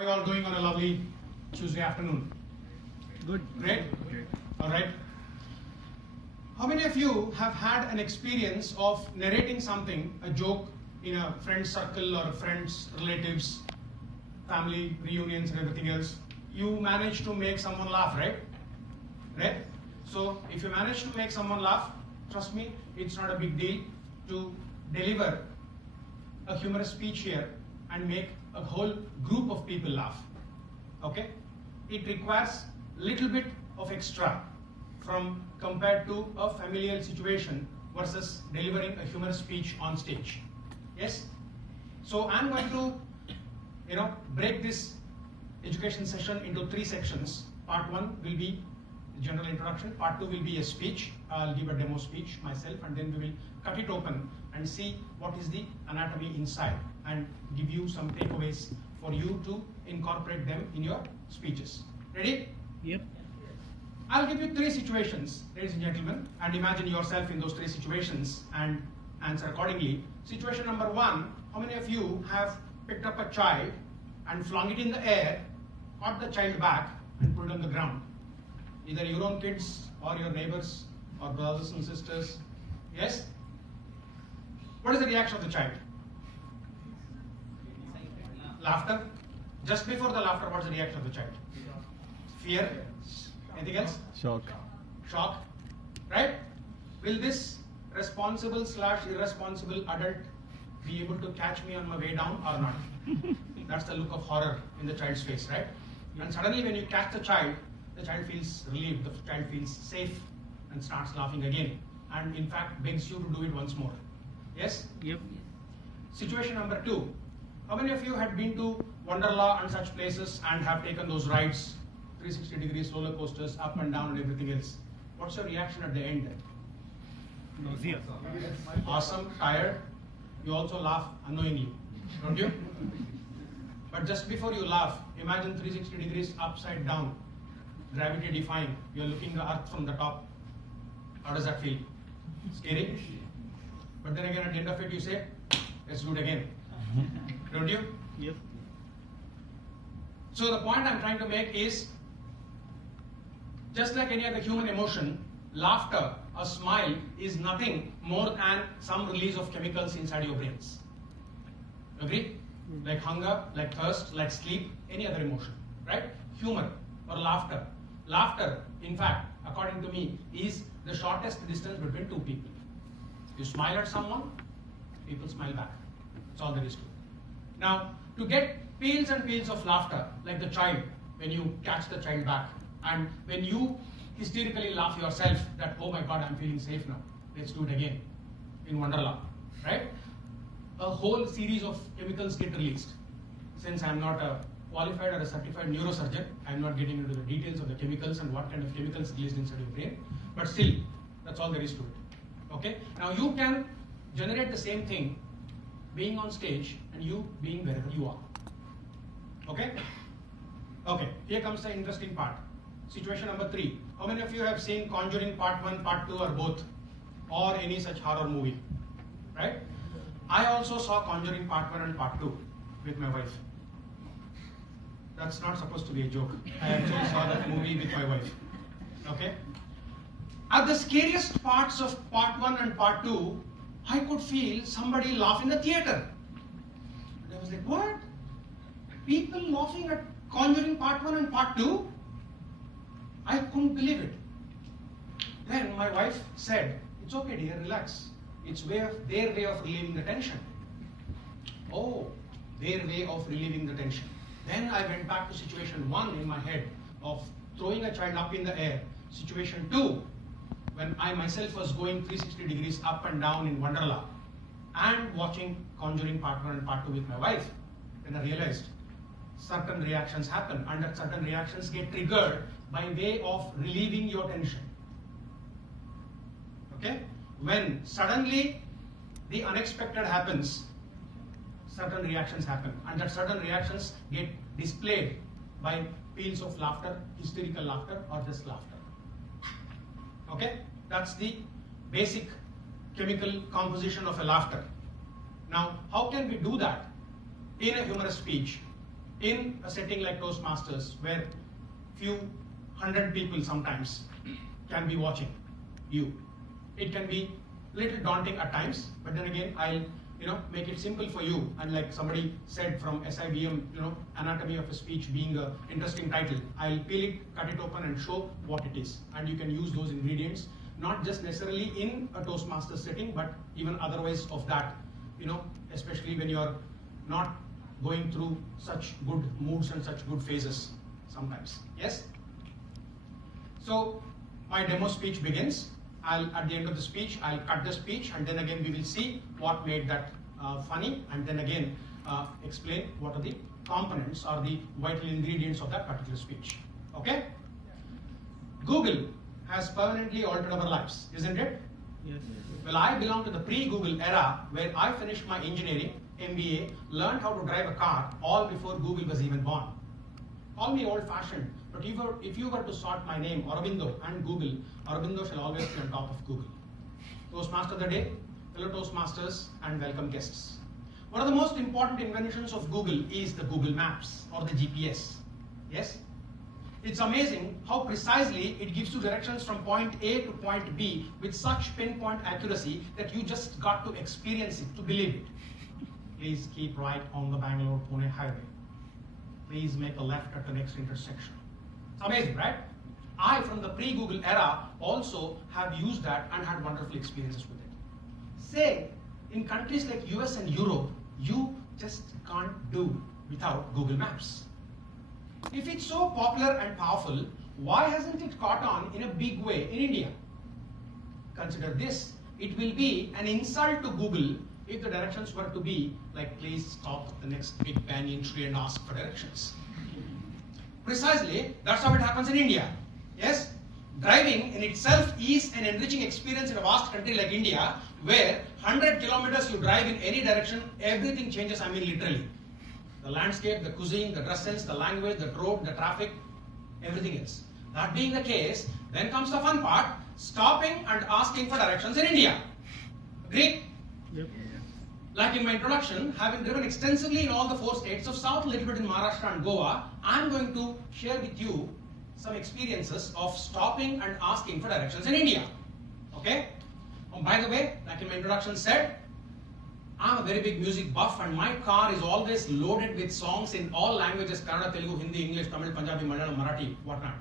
How are you all doing on a lovely Tuesday afternoon? Good. Great? All right. How many of you have had an experience of narrating something, a joke, in a friend's circle or a friend's relatives, family reunions and everything else? You manage to make someone laugh, right? Right? So if you manage to make someone laugh, trust me, it's not a big deal to deliver a humorous speech here and make a whole group of people laugh. Okay? It requires little bit of extra from compared to a familial situation versus delivering a humorous speech on stage. Yes? So I'm going to break this education session into 3 sections. Part 1 will be the general introduction. Part 2 will be a speech. I'll give a demo speech myself, and then we will cut it open and see what is the anatomy inside and give you some takeaways for you to incorporate them in your speeches. Ready? Yep. I'll give you 3 situations, ladies and gentlemen, and imagine yourself in those 3 situations and answer accordingly. Situation number 1, how many of you have picked up a child and flung it in the air, caught the child back and put it on the ground? Either your own kids or your neighbors or brothers and sisters. Yes? What is the reaction of the child? Laughter. Just before the laughter, what's the reaction of the child? Fear. Anything else? Shock. Shock. Right? Will this responsible / irresponsible adult be able to catch me on my way down or not? That's the look of horror in the child's face, right? And suddenly when you catch the child feels relieved, the child feels safe and starts laughing again. And in fact begs you to do it once more. Yes? Yep. Situation number 2. How many of you had been to Wonderla and such places and have taken those rides, 360 degrees roller coasters, up and down and everything else? What's your reaction at the end? Nausea. Awesome, tired. You also laugh annoyingly, don't you? But just before you laugh, imagine 360 degrees upside down, gravity defying. You're looking at the earth from the top. How does that feel? Scary? But then again, at the end of it, you say, let's do it again. Don't you? Yep. So the point I'm trying to make is, just like any other human emotion, laughter, a smile, is nothing more than some release of chemicals inside your brains. Agree? Like hunger, like thirst, like sleep, any other emotion, right? Humor or laughter. Laughter, in fact, according to me, is the shortest distance between 2 people. You smile at someone, people smile back. That's all there is to it. Now, to get peals and peals of laughter, like the child, when you catch the child back, and when you hysterically laugh yourself that, oh my God, I'm feeling safe now, let's do it again, in Wonderla, right? A whole series of chemicals get released. Since I'm not a qualified or a certified neurosurgeon, I'm not getting into the details of the chemicals and what kind of chemicals released inside your brain, but still, that's all there is to it. Okay? Now you can generate the same thing being on stage and you being wherever you are. Okay? Okay, here comes the interesting part. Situation number 3. How many of you have seen Conjuring Part 1, Part 2 or both? Or any such horror movie? Right? I also saw Conjuring Part 1 and Part 2 with my wife. That's not supposed to be a joke. I actually saw that movie with my wife. Okay? At the scariest parts of Part 1 and Part 2, I could feel somebody laugh in the theater. And I was like, what? People laughing at Conjuring Part 1 and Part 2? I couldn't believe it. Then my wife said, it's okay dear, relax. It's their way of relieving the tension. Oh, their way of relieving the tension. Then I went back to situation 1 in my head of throwing a child up in the air. Situation 2, when I myself was going 360 degrees up and down in Wonderla and watching Conjuring Part 1 and Part 2 with my wife. Then I realized certain reactions happen, and that certain reactions get triggered by way of relieving your tension. Okay? When suddenly the unexpected happens, certain reactions happen, and that certain reactions get displayed by peals of laughter, hysterical laughter, or just laughter. Okay? That's the basic chemical composition of a laughter. Now, how can we do that in a humorous speech in a setting like Toastmasters, where few hundred people sometimes can be watching you, it can be little daunting at times, but then again, I'll make it simple for you. And like somebody said from SIBM, anatomy of a speech being an interesting title, I'll peel it, cut it open, and show what it is. And you can use those ingredients, not just necessarily in a Toastmaster setting, but even otherwise of that, especially when you're not going through such good moods and such good phases sometimes. Yes? So my demo speech begins. At the end of the speech, I'll cut the speech, and then again we will see what made that funny, and then again explain what are the components or the vital ingredients of that particular speech. Okay? Google has permanently altered our lives, isn't it? Yes. Well, I belong to the pre-Google era, where I finished my engineering, MBA, learned how to drive a car, all before Google was even born. Call me old-fashioned, but if you were to sort my name, Aurobindo, and Google, Aurobindo shall always be on top of Google. Toastmaster of the day, fellow Toastmasters, and welcome guests. One of the most important inventions of Google is the Google Maps, or the GPS. Yes? It's amazing how precisely it gives you directions from point A to point B with such pinpoint accuracy that you just got to experience it to believe it. Please keep right on the Bangalore-Pune highway. Please make a left at the next intersection. It's amazing, right? I, from the pre-Google era, also have used that and had wonderful experiences with it. Say, in countries like US and Europe, you just can't do without Google Maps. If it's so popular and powerful, why hasn't it caught on in a big way in India? Consider this, it will be an insult to Google if the directions were to be like, please stop at the next big banyan tree and ask for directions. Precisely, that's how it happens in India. Yes? Driving in itself is an enriching experience in a vast country like India, where 100 kilometers you drive in any direction, everything changes, I mean literally. The landscape, the cuisine, the dress sense, the language, the road, the traffic, everything else. That being the case, then comes the fun part, stopping and asking for directions in India. Agree? Yep. Like in my introduction, having driven extensively in all the 4 states of South, a little bit in Maharashtra and Goa, I'm going to share with you some experiences of stopping and asking for directions in India. Okay? By the way, like in my introduction said, I'm a very big music buff, and my car is always loaded with songs in all languages: Kannada, Telugu, Hindi, English, Tamil, Punjabi, Malayalam, Marathi, whatnot.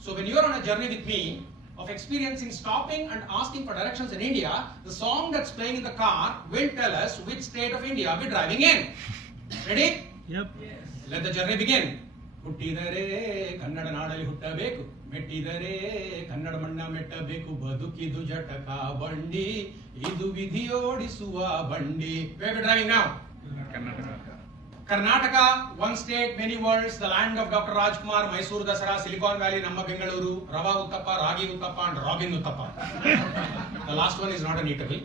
So when you're on a journey with me of experiencing stopping and asking for directions in India, the song that's playing in the car will tell us which state of India we're driving in. Ready? Yep. Yes. Let the journey begin. ಹುಟ್ಟಿದರೆ ಕನ್ನಡ ನಾಡಲ್ಲಿ ಹುಟ್ಟಬೇಕು, ಮೆಟ್ಟಿದರೆ ಕನ್ನಡ ಮಣ್ಣ ಮೆಟ್ಟಬೇಕು, ಬದುಕಿದು ಜಟಕ ಬಂಡಿ, ಇದು ವಿಧಿಯೋಡಿಸುವ ಬಂಡಿ. Where are we driving now? Karnataka, one state, many worlds, the land of Dr. Rajkumar, Mysore Dasara, Silicon Valley, Namma Bengaluru, Rava Uttappa, Ragi Uttappa, and Robin Uttappa. The last one is not an eatable.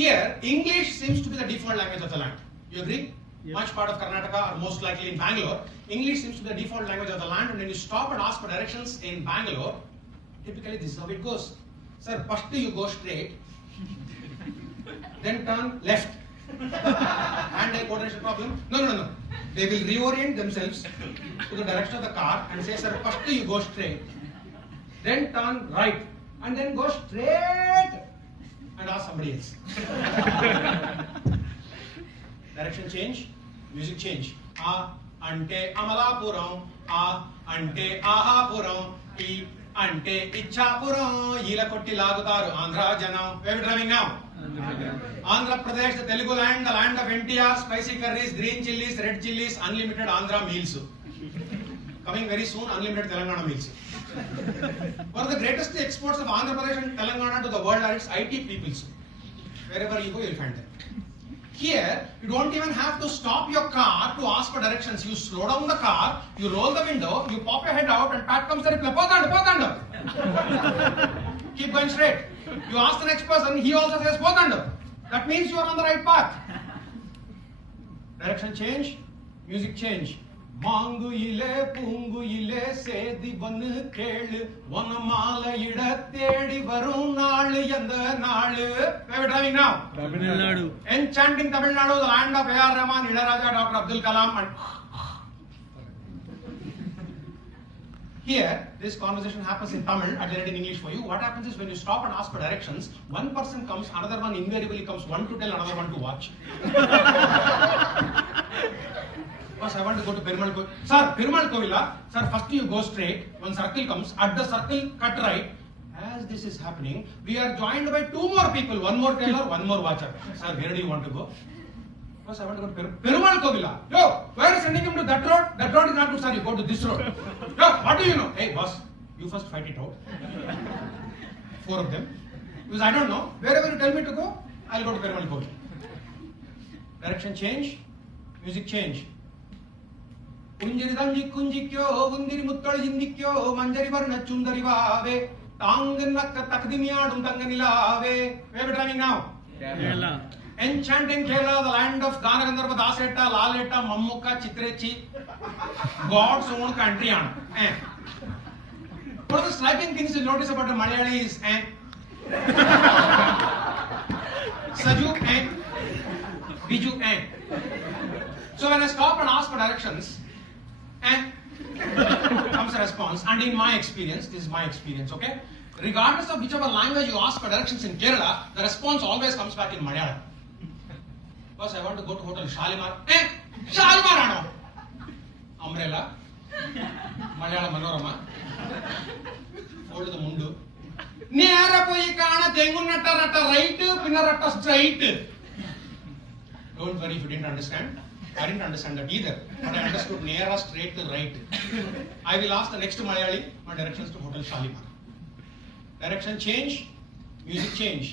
Here, English seems to be the default language of the land. You agree? Yes. Much part of Karnataka, or most likely in Bangalore, English seems to be the default language of the land, and when you stop and ask for directions in Bangalore, typically this is how it goes. Sir, first you go straight, then turn left. Hand-eye coordination problem? No. They will reorient themselves to the direction of the car and say, sir, first you go straight, then turn right, and then go straight and ask somebody else. Direction change, music change. A ante Amalapuram, A ante Ahapuram, E ante Ichapuram, Yilakotti Lagutaru, Andhra Janam. Where are we driving now? Andhra Pradesh, the Telugu land, the land of NTR, spicy curries, green chilies, red chilies, unlimited Andhra meals. Coming very soon, unlimited Telangana meals. One of the greatest exports of Andhra Pradesh and Telangana to the world are its IT peoples. Wherever you go, you'll find them. Here, you don't even have to stop your car to ask for directions. You slow down the car, you roll the window, you pop your head out, and pat comes the reply, Potanda. Keep going straight. You ask the next person, he also says Potanda. That means you are on the right path. Direction change, music change. மாங்குயிலே பூங்குயிலே சேதி வந்து கேளு ஒன்ன மாலையிட தேடி வரும் நாளு எந்த நாளு. Where are we driving now? Tamil Nadu. Enchanting Tamil Nadu, the land of A.R. Rahman, Ilayaraja, Dr. Abdul Kalam, and here this conversation happens in Tamil. I did it in English for you. What happens is when you stop and ask for directions, one person comes, another one invariably comes, one to tell, another one to watch. First, I want to go to Perumal Kovil. Sir, Perumal Kovila. Sir, first you go straight. One circle comes. At the circle, cut right. As this is happening, we are joined by two more people. One more teller, one more watcher. Sir, where do you want to go? First, I want to go to Perumal Kovila. Yo, where are you sending him to that road? That road is not good, sir. You go to this road. Yo, what do you know? Hey, boss, you first fight it out. Four of them. Because I don't know. Wherever you tell me to go, I'll go to Perumal Kovila. Direction change. Music change. ಕುಂಜಿರಿದಂಜಿ ಕುಂಜಿಕ್ಯೋ ಉಂದಿರಿ ಮುತ್ತೊಳ ಜಿಂದಿಕ್ಯೋ ಮಂಜರಿ ವರ್ಣ ಚುಂದರಿ ವಾವೆ ತಾಂಗನ್ನಕ್ಕ ತಕದಿಮಿಯಾಡು ತಂಗನಿಲಾವೆ. Where are we driving now? Kerala. Enchanting Kerala, the land of Ganagandharva, Dasetta, Laletta, Mammuka, Chitrechi, God's own country. One of the striking things you notice about the Malayali is Saju and Biju and. So when I stop and ask for directions, comes a response, and in my experience, this is my experience, okay? Regardless of whichever language you ask for directions in Kerala, the response always comes back in Malayalam. First, I want to go to Hotel Shalimar. Shalimar ano? Umbrella. Malayalam Manorama. Fold the mundu. Nera poi kaana tengunatta ratta right, pinna ratta straight. Don't worry if you didn't understand. I didn't understand that either, but I understood Nera straight to right. I will ask the next Malayali my directions to Hotel Shalimar. Direction change, music change.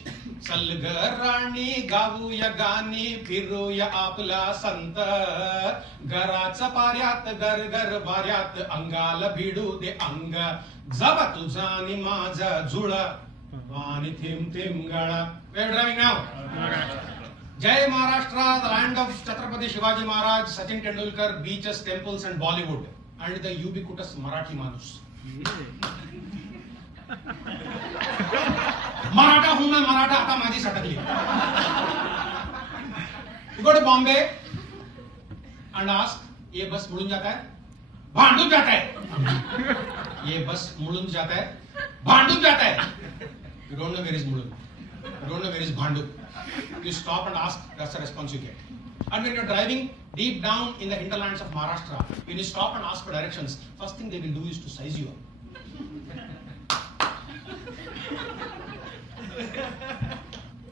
Salgarani gavu ya gani piru ya apla santa garacha paryat gar gar varyat angala bidu de anga zabatu jani maja jula vani thim thim gala. We are driving now. Jai Maharashtra, the land of Chhatrapati Shivaji Maharaj, Sachin Tendulkar, beaches, temples and Bollywood, and the ubiquitous Marathi Manus. Maratha हूँ मैं, Maratha आता माझी सटकली. You go to Bombay and ask, ये बस मुड़ुन जाता है, भांडुप जाता है. ये बस मुड़ुन जाता है, भांडुप जाता है. You don't know where is मुड़ुन. You don't know where is Bhandup. You stop and ask, that's the response you get. And when you're driving deep down in the hinterlands of Maharashtra, when you stop and ask for directions, first thing they will do is to size you up.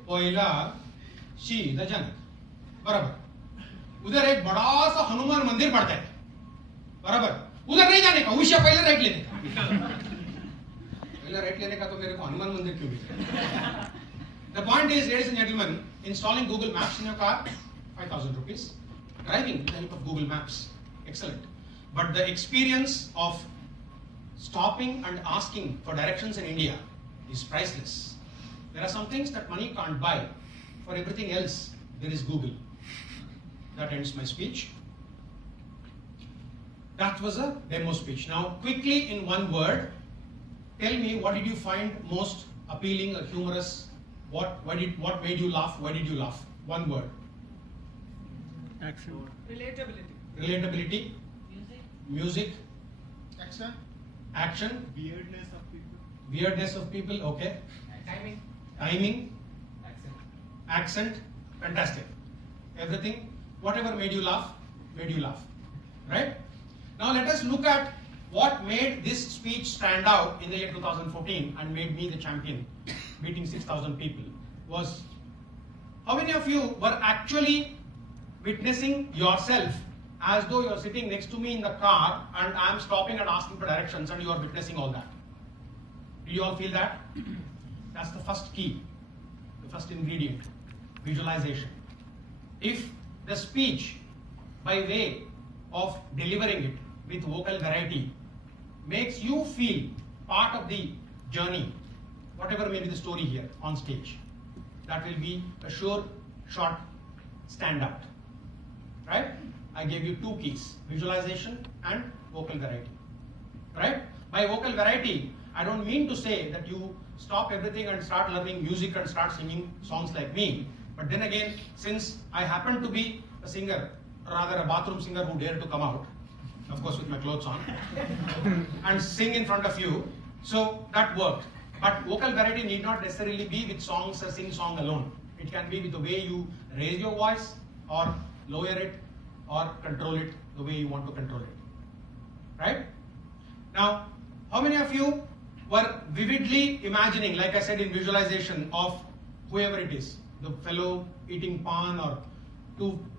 Oila, she, the Janak. बराबर. उधर एक बड़ा सा हनुमान मंदिर पड़ता है. बराबर. उधर नहीं जाने का, उसे पहले राइट लेने का. पहले राइट लेने का तो मेरे को हनुमान मंदिर क्यों भी? The point is, ladies and gentlemen, installing Google Maps in your car, 5,000 rupees. Driving with the help of Google Maps, excellent. But the experience of stopping and asking for directions in India is priceless. There are some things that money can't buy. For everything else, there is Google. That ends my speech. That was a demo speech. Now, quickly in one word, tell me what did you find most appealing or humorous? What made you laugh? Why did you laugh? One word. Action. Relatability. Relatability. Music. Action. Action. Weirdness of people. Weirdness of people. Okay. Timing. Timing. Accent. Accent. Fantastic. Everything. Whatever made you laugh. Right? Now let us look at what made this speech stand out in the year 2014 and made me the champion, beating 6,000 people. Was how many of you were actually witnessing yourself as though you are sitting next to me in the car and I am stopping and asking for directions and you are witnessing all that? Do you all feel that? That's the first key, the first ingredient, visualization. If the speech, by way of delivering it with vocal variety, makes you feel part of the journey, whatever may be the story here on stage, that will be a sure shot standout. Right? I gave you two keys, visualization and vocal variety. Right? By vocal variety, I don't mean to say that you stop everything and start learning music and start singing songs like me. But then again, since I happen to be a singer, rather a bathroom singer who dared to come out, of course with my clothes on, and sing in front of you, so that worked. But vocal variety need not necessarily be with songs or sing song alone. It can be with the way you raise your voice or lower it or control it the way you want to control it. Right? Now, how many of you were vividly imagining, like I said in visualization, of whoever it is, the fellow eating pan or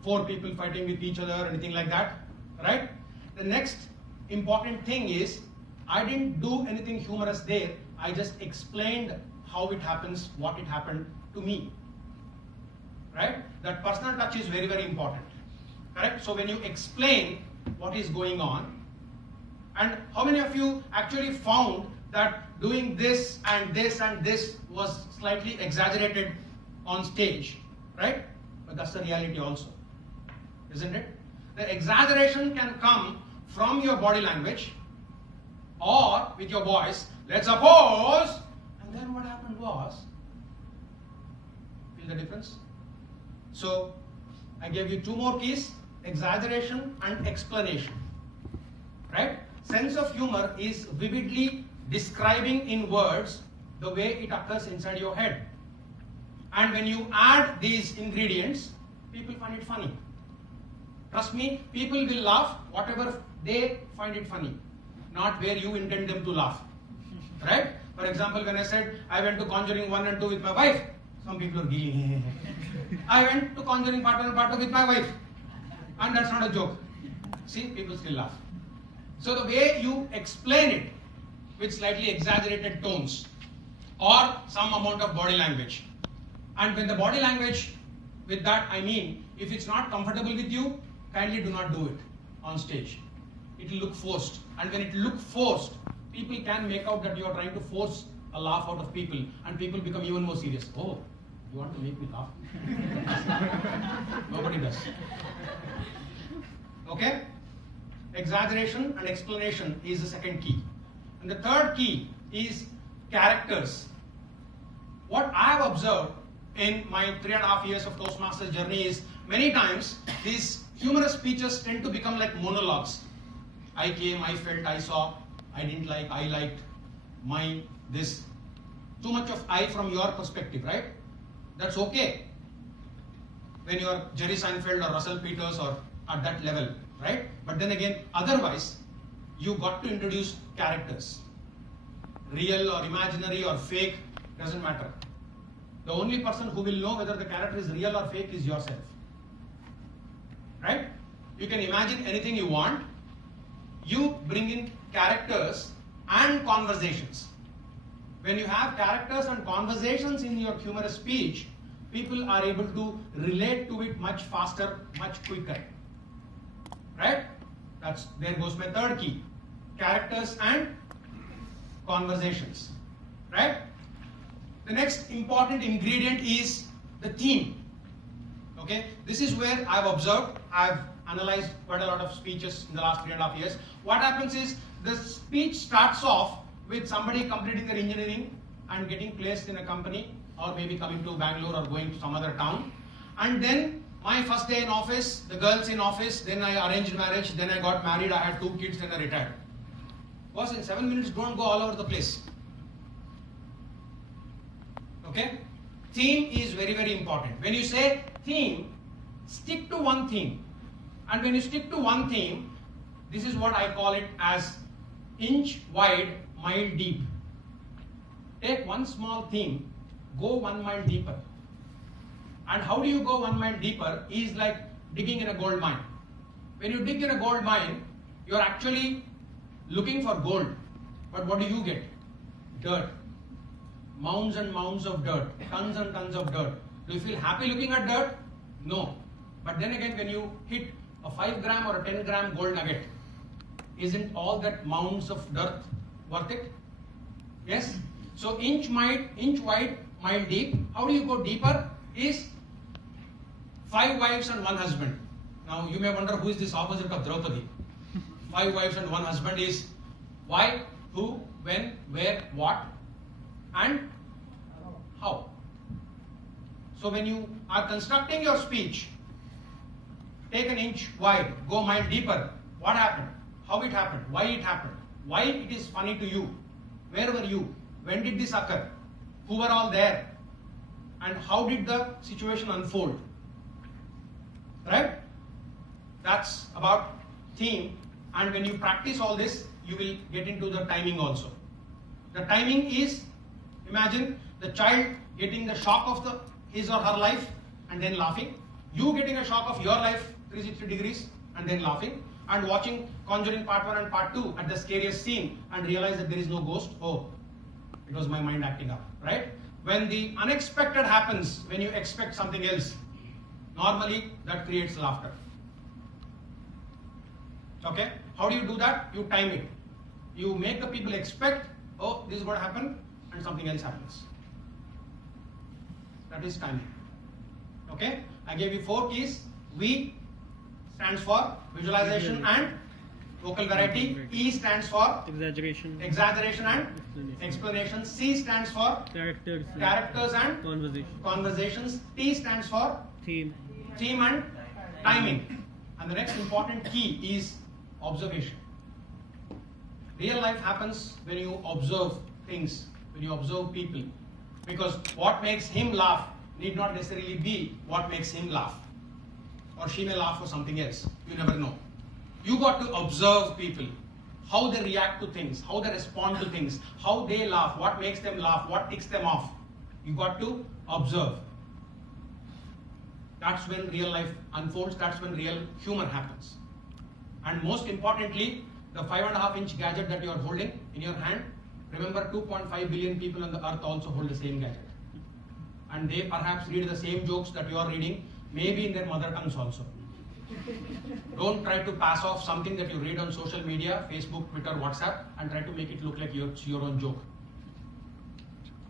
4 people fighting with each other, anything like that, right? The next important thing is, I didn't do anything humorous there, I just explained how it happens, what it happened to me, right? That personal touch is very, very important, correct? So when you explain what is going on, and how many of you actually found that doing this and this and this was slightly exaggerated on stage, right? But that's the reality also, isn't it? The exaggeration can come from your body language or with your voice. Let's suppose, and then what happened was, feel the difference? So, I gave you 2 more keys, exaggeration and explanation, right? Sense of humor is vividly describing in words the way it occurs inside your head. And when you add these ingredients, people find it funny. Trust me, people will laugh whatever they find it funny, not where you intend them to laugh. Right? For example, when I said I went to Conjuring 1 and 2 with my wife, some people are giggling. I went to Conjuring Part 1 and Part 2 with my wife, and that's not a joke. See, people still laugh. So the way you explain it with slightly exaggerated tones or some amount of body language. And when the body language, with that I mean, if it's not comfortable with you, kindly do not do it on stage. It will look forced. And when it looks forced, people can make out that you are trying to force a laugh out of people, and people become even more serious. Oh, you want to make me laugh? Nobody does. Okay? Exaggeration and explanation is the second key. And the third key is characters. What I have observed in my 3.5 years of Toastmasters journey is, many times these humorous speeches tend to become like monologues. I came, I felt, I saw, I didn't like, I liked, my, this. Too much of I from your perspective, right? That's okay when you are Jerry Seinfeld or Russell Peters or at that level, right? But then again, otherwise, you got to introduce characters. Real or imaginary or fake, doesn't matter. The only person who will know whether the character is real or fake is yourself. Right? You can imagine anything you want. You bring in characters and conversations. When you have characters and conversations in your humorous speech, people are able to relate to it much faster, much quicker. Right? There goes my third key. Characters and conversations. Right? The next important ingredient is the theme. Okay? This is where I've observed, I've analyzed quite a lot of speeches in the last 3.5 years. What happens is, the speech starts off with somebody completing their engineering and getting placed in a company, or maybe coming to Bangalore or going to some other town. And then my first day in office, the girls in office, then I arranged marriage, then I got married, I had 2 kids, then I retired. Boss, in 7 minutes, don't go all over the place. Okay? Theme is very, very important. When you say theme, stick to one theme. And when you stick to one theme, this is what I call it as inch wide, mile deep. Take one small theme, go 1 mile deeper. And how do you go 1 mile deeper is like digging in a gold mine. When you dig in a gold mine, you're actually looking for gold. But what do you get? Dirt. Mounds and mounds of dirt. Tons and tons of dirt. Do you feel happy looking at dirt? No. But then again, when you hit a 5 gram or a 10 gram gold nugget, isn't all that mounds of dirt worth it? Yes? So inch wide, mile deep. How do you go deeper? Is 5 wives and 1 husband. Now you may wonder who is this opposite of Draupadi. 5 wives and 1 husband is why, who, when, where, what, and how. So when you are constructing your speech, take an inch wide, go a mile deeper. What happened? How it happened? Why it happened? Why it is funny to you? Where were you? When did this occur? Who were all there? And how did the situation unfold? Right? That's about theme. And when you practice all this, you will get into the timing also. The timing is, imagine the child getting the shock of his or her life and then laughing. You getting a shock of your life 360 degrees and then laughing. And watching Conjuring Part 1 and Part 2 at the scariest scene and realize that there is no ghost. Oh, it was my mind acting up, right? When the unexpected happens, when you expect something else, normally that creates laughter. Okay? How do you do that? You time it. You make the people expect, oh, this is what happened, and something else happens. That is timing. Okay? I gave you 4 keys. V stands for visualization and vocal variety. E stands for Exaggeration. and explanation. C stands for Characters. and conversations. T stands for Theme. and timing. And the next important key is observation. Real life happens when you observe things, when you observe people. Because what makes him laugh need not necessarily be what makes him laugh. Or she may laugh for something else. You never know. You got to observe people, how they react to things, how they respond to things, how they laugh, what makes them laugh, what ticks them off. You got to observe. That's when real life unfolds, that's when real humor happens. And most importantly, the 5.5-inch gadget that you are holding in your hand, remember 2.5 billion people on the earth also hold the same gadget. And they perhaps read the same jokes that you are reading, maybe in their mother tongues also. Don't try to pass off something that you read on social media, Facebook, Twitter, WhatsApp, and try to make it look like your own joke.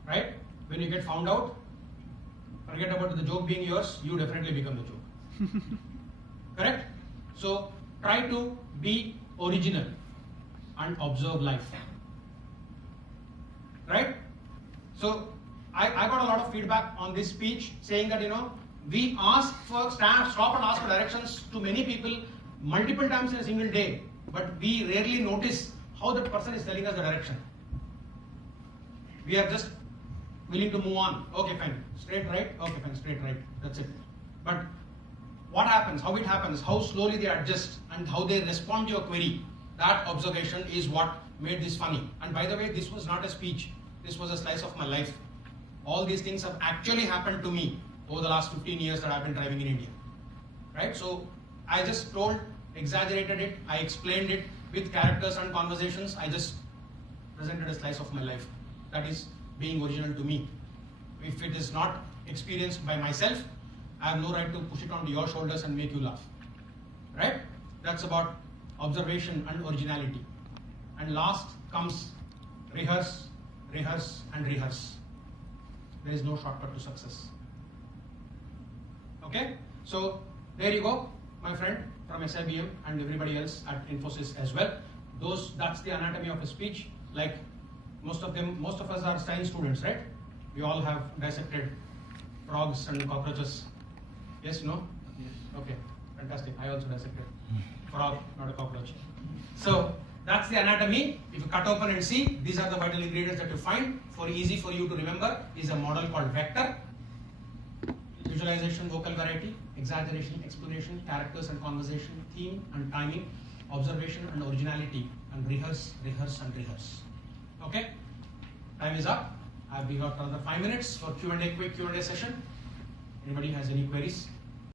Right? When you get found out, forget about the joke being yours, you definitely become the joke. Correct? So try to be original and observe life. Right? So I got a lot of feedback on this speech saying that, we ask for stop and ask for directions to many people multiple times in a single day, but we rarely notice how the person is telling us the direction. We are just willing to move on. Okay, fine. Straight right? Okay, fine. Straight right. That's it. But what happens, how it happens, how slowly they adjust and how they respond to your query, that observation is what made this funny. And by the way, this was not a speech. This was a slice of my life. All these things have actually happened to me over the last 15 years that I've been driving in India. Right? So I just exaggerated it, I explained it with characters and conversations. I just presented a slice of my life. That is being original to me. If it is not experienced by myself, I have no right to push it onto your shoulders and make you laugh. Right? That's about observation and originality. And last comes rehearse, rehearse, and rehearse. There is no shortcut to success. Okay? So there you go, my friend from SIBM and everybody else at Infosys as well. That's the anatomy of a speech. Like most of us are science students, right? We all have dissected frogs and cockroaches. Yes, no? Yes. Okay, fantastic. I also dissected frog, not a cockroach. So that's the anatomy. If you cut open and see, these are the vital ingredients that you find. Easy for you to remember is a model called vector. Visualization, vocal variety, exaggeration, explanation, characters and conversation, theme and timing, observation and originality, and rehearse, rehearse, and rehearse. Okay? Time is up. We got another 5 minutes for Q&A, quick Q&A session. Anybody has any queries?